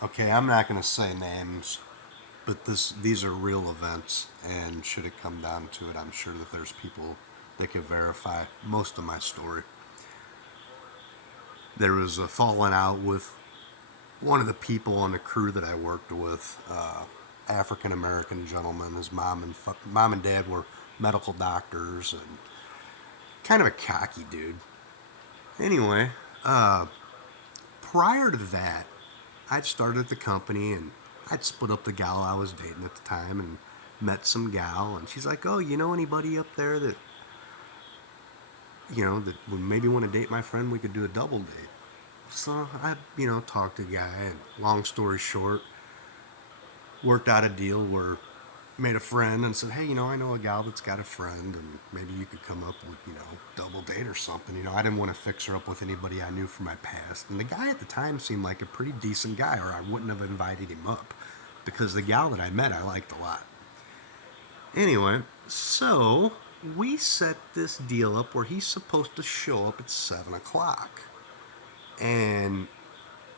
Okay, I'm not going to say names, but these are real events, and should it come down to it, I'm sure that there's people that could verify most of my story. There was a falling out with one of the people on the crew that I worked with, African American gentleman. His mom and dad were medical doctors and kind of a cocky dude. Anyway, prior to that, I'd started the company and I'd split up the gal I was dating at the time and met some gal, and she's like, "Oh, you know anybody up there that that would maybe want to date my friend? We could do a double date." So I talked to the guy, and long story short, worked out a deal where made a friend and said, "Hey, I know a gal that's got a friend, and maybe you could come up with double date or something." I didn't want to fix her up with anybody I knew from my past, and the guy at the time seemed like a pretty decent guy, or I wouldn't have invited him up because the gal that I met I liked a lot. Anyway, so we set this deal up where he's supposed to show up at 7 o'clock, and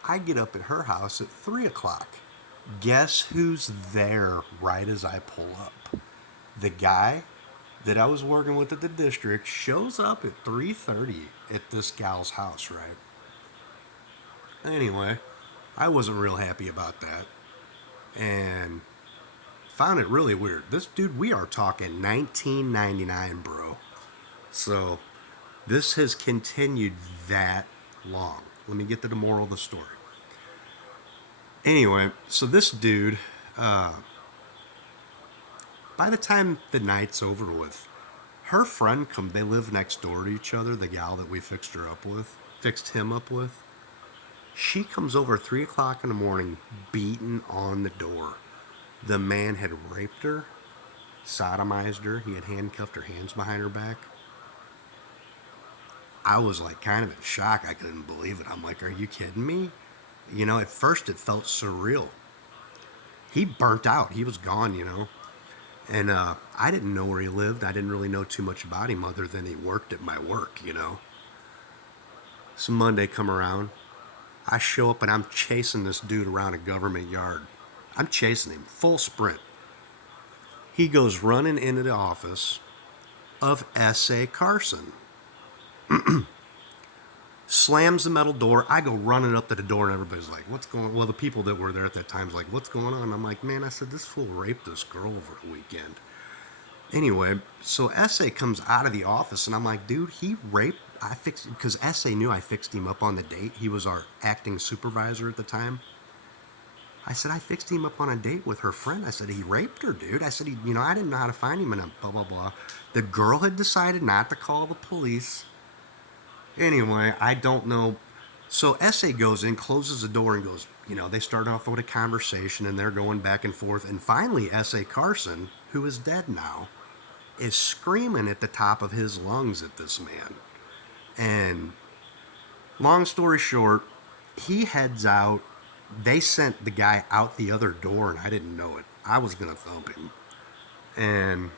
I get up at her house at 3 o'clock. Guess who's there right as I pull up? The guy that I was working with at the district shows up at 3:30 at this gal's house, right? Anyway, I wasn't real happy about that and found it really weird. This dude, we are talking 1999, bro. So this has continued that long. Let me get to the moral of the story. Anyway, so this dude, uh, by the time the night's over with, her friend come. They live next door to each other. The gal that we fixed him up with. She comes over at 3 o'clock in the morning, beating on the door. The man had raped her, sodomized her. He had handcuffed her hands behind her back. I was like kind of in shock. I couldn't believe it. I'm like, are you kidding me? At first it felt surreal. He burnt out. He was gone. And I didn't know where he lived. I didn't really know too much about him other than he worked at my work. So Monday come around. I show up and I'm chasing this dude around a government yard. I'm chasing him, full sprint. He goes running into the office of S.A. Carson, slams the metal door. I go running up to the door, and everybody's like, "What's going on?" Well, the people that were there at that time's like, "What's going on?" I'm like, "Man," I said, "this fool raped this girl over the weekend." Anyway, so S.A. comes out of the office, and I'm like, "Dude, he raped." I fixed because S.A. knew I fixed him up on the date. He was our acting supervisor at the time. I said, I fixed him up on a date with her friend. I said, he raped her, dude. I said, I didn't know how to find him, and blah, blah, blah. The girl had decided not to call the police. Anyway, I don't know. So S.A. goes in, closes the door, and goes, they start off with a conversation, and they're going back and forth. And finally, S.A. Carson, who is dead now, is screaming at the top of his lungs at this man. And long story short, he heads out. They sent the guy out the other door, and I didn't know it. I was going to thump him. And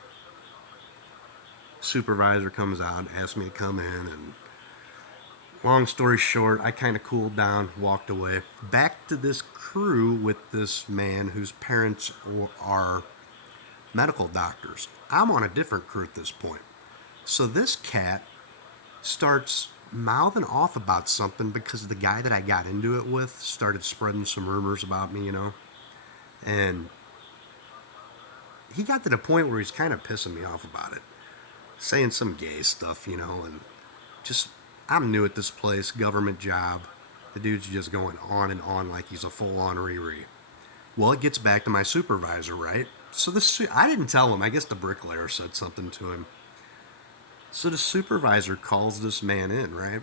supervisor comes out, asks me to come in, and long story short, I kind of cooled down, walked away. Back to this crew with this man whose parents are medical doctors. I'm on a different crew at this point. So this cat starts mouthing off about something because the guy that I got into it with started spreading some rumors about me. And he got to the point where he's kind of pissing me off about it, saying some gay stuff, and just, I'm new at this place, government job. The dude's just going on and on like he's a full on Riri. Well, it gets back to my supervisor, right? So I didn't tell him. I guess the bricklayer said something to him. So the supervisor calls this man in, right?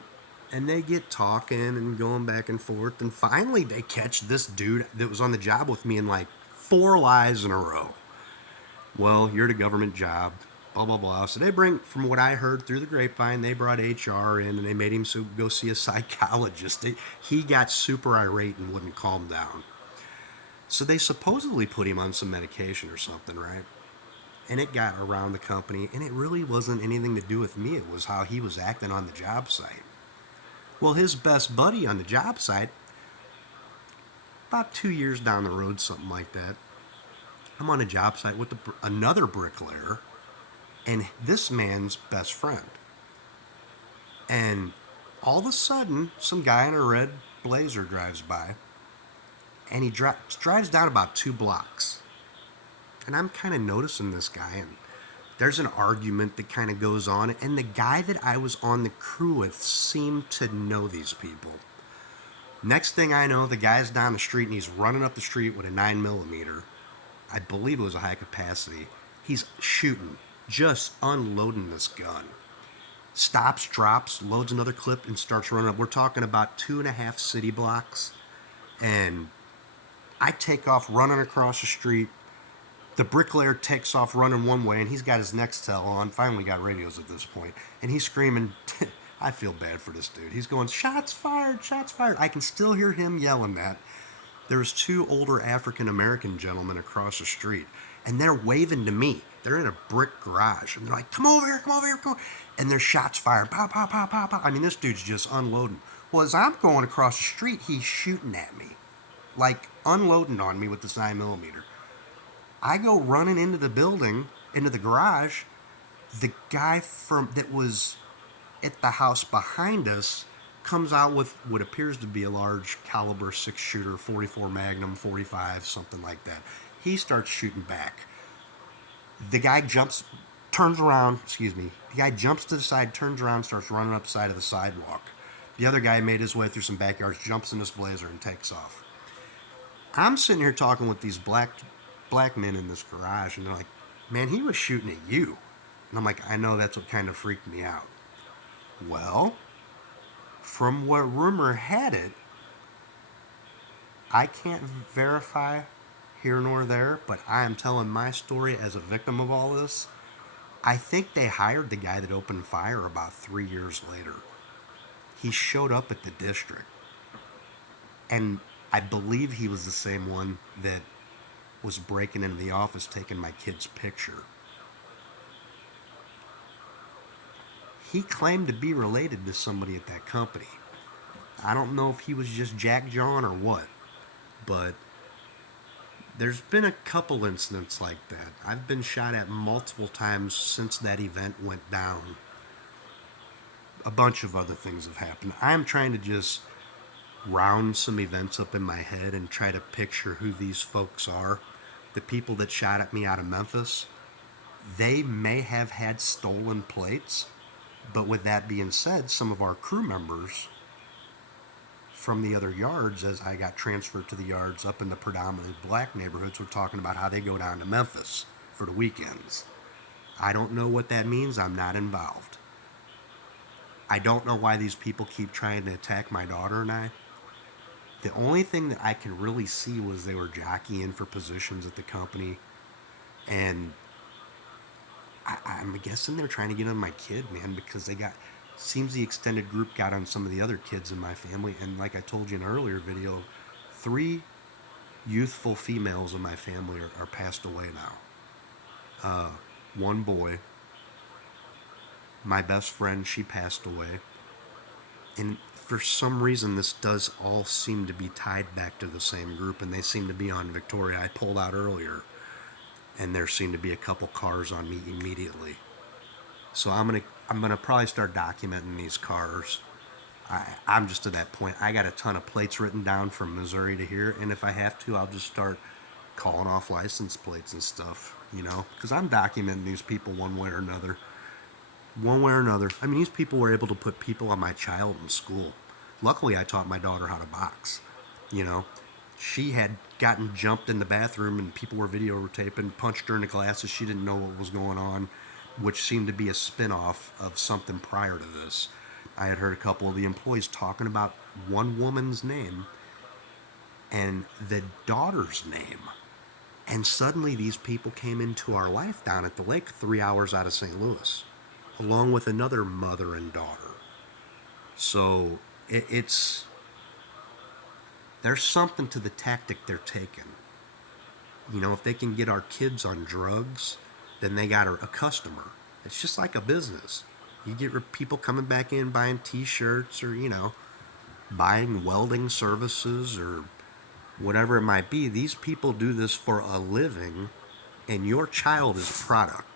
And they get talking and going back and forth. And finally, they catch this dude that was on the job with me in like 4 lies in a row. Well, you're at a government job, blah, blah, blah. So from what I heard through the grapevine, they brought HR in and they made him go see a psychologist. He got super irate and wouldn't calm down. So they supposedly put him on some medication or something, right? And it got around the company, and it really wasn't anything to do with me. It was how he was acting on the job site. Well, his best buddy on the job site about 2 years down the road, something like that. I'm on a job site with another bricklayer and this man's best friend. And all of a sudden, some guy in a red blazer drives by, and he drives down about 2 blocks. And I'm kind of noticing this guy, and there's an argument that kind of goes on. And the guy that I was on the crew with seemed to know these people. Next thing I know, the guy's down the street, and he's running up the street with a 9mm. I believe it was a high capacity. He's shooting, just unloading this gun. Stops, drops, loads another clip, and starts running up. We're talking about 2.5 city blocks. And I take off running across the street. The bricklayer takes off running one way, and he's got his Nextel on. Finally got radios at this point. And he's screaming, I feel bad for this dude. He's going, shots fired, shots fired. I can still hear him yelling that. There's 2 older African-American gentlemen across the street, and they're waving to me. They're in a brick garage, and they're like, come over here, come over here, come over. And there's shots fired. Pow, pow, pow, pow, pow. I mean, this dude's just unloading. Well, as I'm going across the street, he's shooting at me. Like, unloading on me with this 9mm. I go running into the building, into the garage. The guy that was at the house behind us comes out with what appears to be a large caliber 6-shooter, 44 Magnum, 45, something like that. He starts shooting back. The guy turns around, the guy jumps to the side, turns around, starts running up the side of the sidewalk. The other guy made his way through some backyards, jumps in this blazer, and takes off. I'm sitting here talking with these black men in this garage, and they're like, man, he was shooting at you. And I'm like, I know, that's what kind of freaked me out. Well, from what rumor had it, I can't verify here nor there, but I am telling my story as a victim of all this. I think they hired the guy that opened fire about 3 years later. He showed up at the district, and I believe he was the same one that was breaking into the office taking my kid's picture. He claimed to be related to somebody at that company. I don't know if he was just Jack John or what, but there's been a couple incidents like that. I've been shot at multiple times since that event went down. A bunch of other things have happened. I'm trying to just round some events up in my head and try to picture who these folks are. The people that shot at me out of Memphis, they may have had stolen plates, but with that being said, some of our crew members from the other yards, as I got transferred to the yards up in the predominantly black neighborhoods, were talking about how they go down to Memphis for the weekends. I don't know what that means. I'm not involved. I don't know why these people keep trying to attack my daughter and I. The only thing that I can really see was they were jockeying for positions at the company, and I'm guessing they're trying to get on my kid, man, because seems the extended group got on some of the other kids in my family, and like I told you in an earlier video, 3 youthful females in my family are passed away now. 1 boy, my best friend, she passed away, and for some reason this does all seem to be tied back to the same group, and they seem to be on Victoria. I pulled out earlier, and there seemed to be a couple cars on me immediately. So I'm gonna probably start documenting these cars. I'm just to that point. I got a ton of plates written down from Missouri to here, and if I have to, I'll just start calling off license plates and stuff, because I'm documenting these people one way or another. One way or another. I mean, these people were able to put people on my child in school. Luckily, I taught my daughter how to box. She had gotten jumped in the bathroom, and people were videotaping, punched her in the glasses. She didn't know what was going on, which seemed to be a spin-off of something prior to this. I had heard a couple of the employees talking about one woman's name and the daughter's name. And suddenly these people came into our life down at the lake 3 hours out of St. Louis, along with another mother and daughter. So there's something to the tactic they're taking. If they can get our kids on drugs, then they got a customer. It's just like a business. You get people coming back in buying t-shirts or, buying welding services or whatever it might be. These people do this for a living, and your child is product.